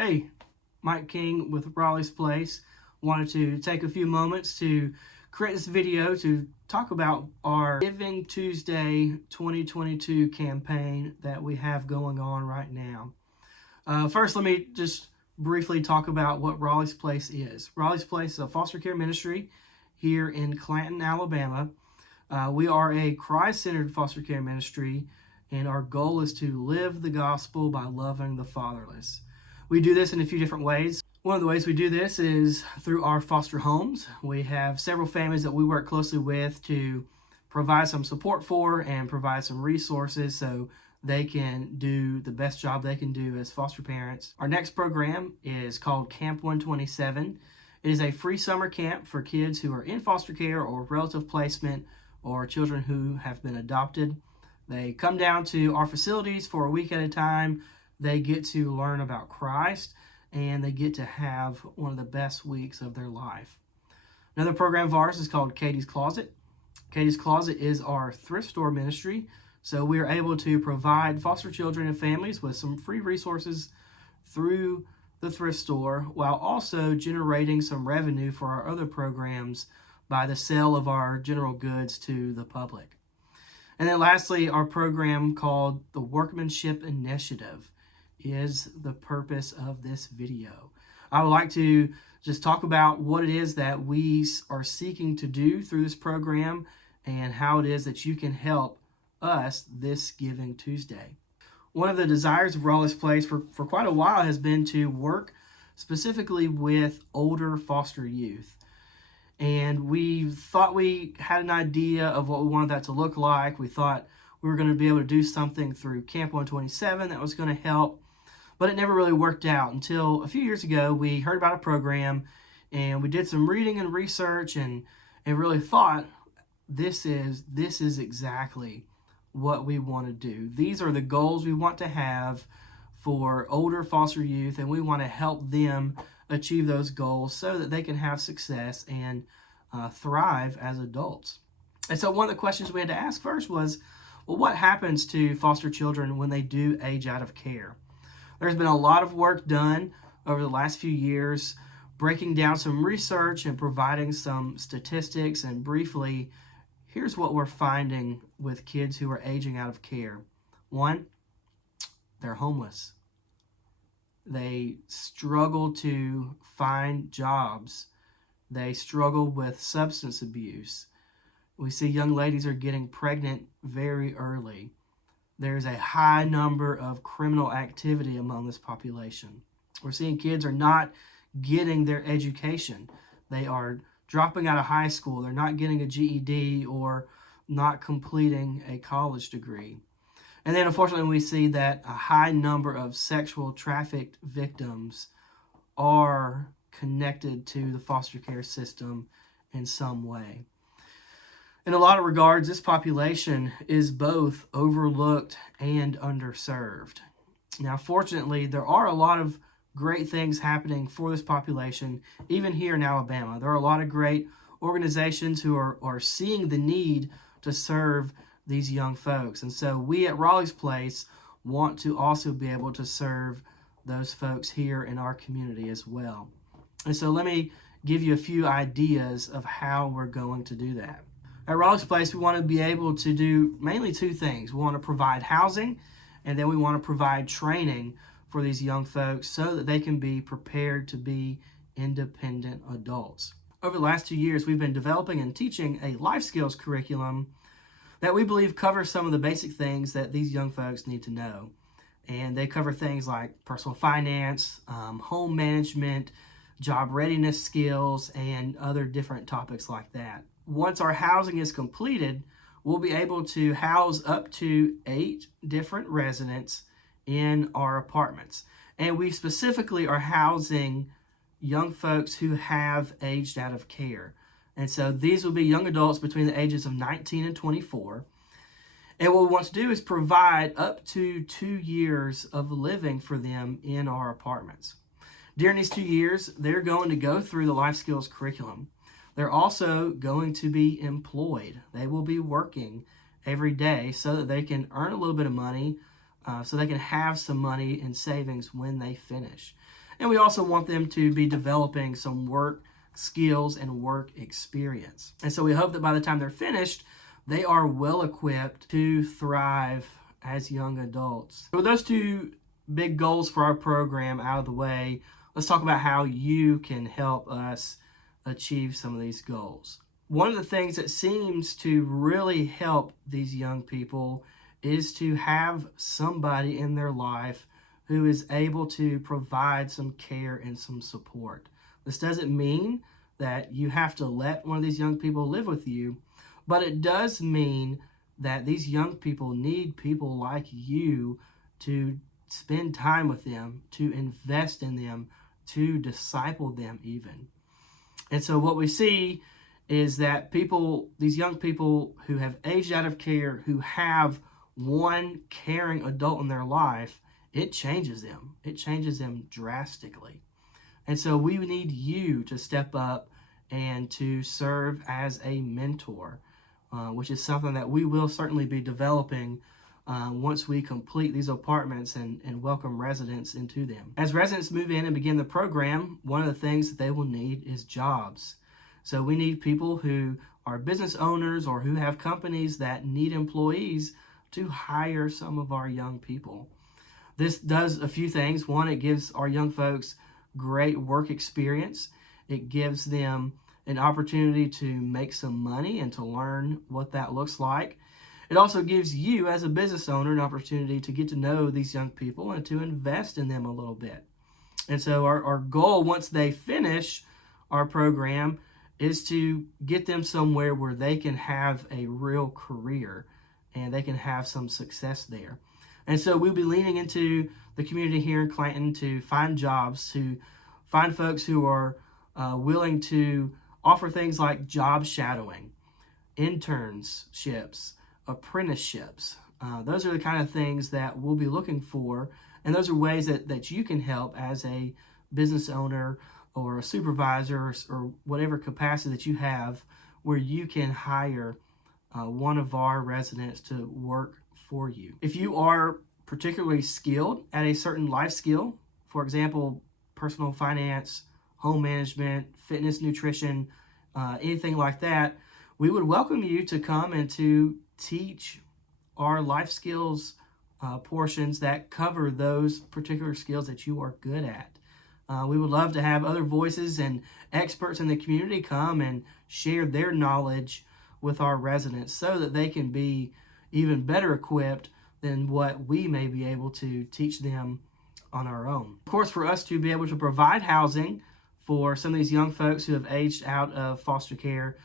Hey, Mike King with Raleigh's Place. Wanted to take a few moments to create this video to talk about our Giving Tuesday 2022 campaign that we have going on right now. First, let me just briefly talk about what Raleigh's Place is. Raleigh's Place is a foster care ministry here in Clanton, Alabama. We are a Christ-centered foster care ministry, and our goal is to live the gospel by loving the fatherless. We do this in a few different ways. One of the ways we do this is through our foster homes. We have several families that we work closely with to provide some support for and provide some resources so they can do the best job they can do as foster parents. Our next program is called Camp 127. It is a free summer camp for kids who are in foster care or relative placement or children who have been adopted. They come down to our facilities for a week at a time. They get to learn about Christ, and they get to have one of the best weeks of their life. Another program of ours is called Katie's Closet. Katie's Closet is our thrift store ministry, so we are able to provide foster children and families with some free resources through the thrift store, while also generating some revenue for our other programs by the sale of our general goods to the public. And then lastly, our program called the Workmanship Initiative is the purpose of this video. I would like to just talk about what it is that we are seeking to do through this program and how it is that you can help us this Giving Tuesday. One of the desires of Raleigh's Place for quite a while has been to work specifically with older foster youth. And we thought we had an idea of what we wanted that to look like. We thought we were going to be able to do something through Camp 127 that was going to help. But it never really worked out until a few years ago. We heard about a program and we did some reading and research and really thought this is exactly what we want to do. These are the goals we want to have for older foster youth, and we want to help them achieve those goals so that they can have success and thrive as adults. And so one of the questions we had to ask first was, well, what happens to foster children when they do age out of care? There's been a lot of work done over the last few years, breaking down some research and providing some statistics. And briefly, here's what we're finding with kids who are aging out of care. One, they're homeless. They struggle to find jobs. They struggle with substance abuse. We see young ladies are getting pregnant very early. There's a high number of criminal activity among this population. We're seeing kids are not getting their education. They are dropping out of high school. They're not getting a GED or not completing a college degree. And then unfortunately we see that a high number of sexual trafficked victims are connected to the foster care system in some way. In a lot of regards, this population is both overlooked and underserved. Now, fortunately, there are a lot of great things happening for this population, even here in Alabama. There are a lot of great organizations who are seeing the need to serve these young folks. And so we at Raleigh's Place want to also be able to serve those folks here in our community as well. And so let me give you a few ideas of how we're going to do that. At Raleigh's Place, we want to be able to do mainly two things. We want to provide housing, and then we want to provide training for these young folks so that they can be prepared to be independent adults. Over the last 2 years, we've been developing and teaching a life skills curriculum that we believe covers some of the basic things that these young folks need to know. And they cover things like personal finance, home management, job readiness skills, and other different topics like that. Once our housing is completed, we'll be able to house up to 8 different residents in our apartments. And we specifically are housing young folks who have aged out of care. And so these will be young adults between the ages of 19 and 24. And what we want to do is provide up to 2 years of living for them in our apartments. During these 2 years, they're going to go through the life skills curriculum. They're also going to be employed. They will be working every day so that they can earn a little bit of money, so they can have some money in savings when they finish. And we also want them to be developing some work skills and work experience. And so we hope that by the time they're finished, they are well equipped to thrive as young adults. So with those two big goals for our program out of the way, let's talk about how you can help us achieve some of these goals. One of the things that seems to really help these young people is to have somebody in their life who is able to provide some care and some support. This doesn't mean that you have to let one of these young people live with you, but it does mean that these young people need people like you to spend time with them, to invest in them, to disciple them even. And so what we see is that these young people who have aged out of care, who have one caring adult in their life, it changes them. It changes them drastically. And so we need you to step up and to serve as a mentor, which is something that we will certainly be developing once we complete these apartments and welcome residents into them. As residents move in and begin the program, one of the things that they will need is jobs. So we need people who are business owners or who have companies that need employees to hire some of our young people. This does a few things. One, it gives our young folks great work experience. It gives them an opportunity to make some money and to learn what that looks like. It also gives you as a business owner an opportunity to get to know these young people and to invest in them a little bit. And so our goal once they finish our program is to get them somewhere where they can have a real career and they can have some success there. And so we'll be leaning into the community here in Clanton to find jobs, to find folks who are willing to offer things like job shadowing, internships, apprenticeships. Those are the kind of things that we'll be looking for. And those are ways that you can help as a business owner or a supervisor or whatever capacity that you have, where you can hire one of our residents to work for you. If you are particularly skilled at a certain life skill, for example, personal finance, home management, fitness, nutrition, anything like that, we would welcome you to come and to teach our life skills portions that cover those particular skills that you are good at. We would love to have other voices and experts in the community come and share their knowledge with our residents so that they can be even better equipped than what we may be able to teach them on our own. Of course, for us to be able to provide housing for some of these young folks who have aged out of foster care,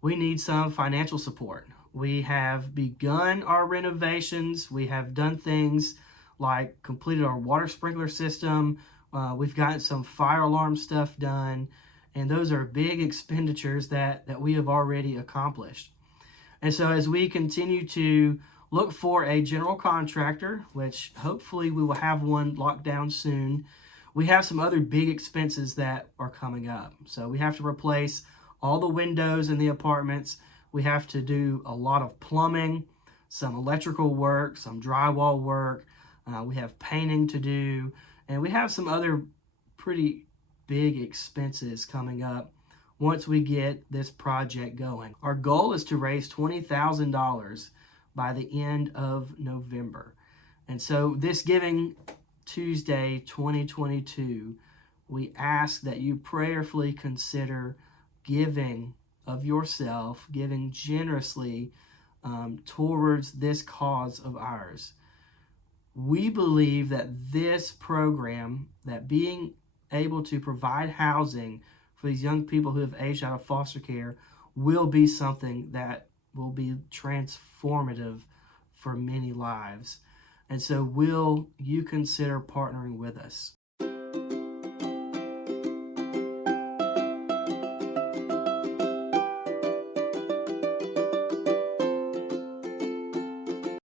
we need some financial support. We have begun our renovations. We have done things like completed our water sprinkler system. We've gotten some fire alarm stuff done, and those are big expenditures that we have already accomplished. And so as we continue to look for a general contractor, which hopefully we will have one locked down soon, we have some other big expenses that are coming up. So we have to replace all the windows in the apartments. We have to do a lot of plumbing, some electrical work, some drywall work. We have painting to do, and we have some other pretty big expenses coming up once we get this project going. Our goal is to raise $20,000 by the end of November. And so this Giving Tuesday 2022, we ask that you prayerfully consider giving of yourself, giving generously towards this cause of ours. We believe that this program, that being able to provide housing for these young people who have aged out of foster care, will be something that will be transformative for many lives. And so will you consider partnering with us?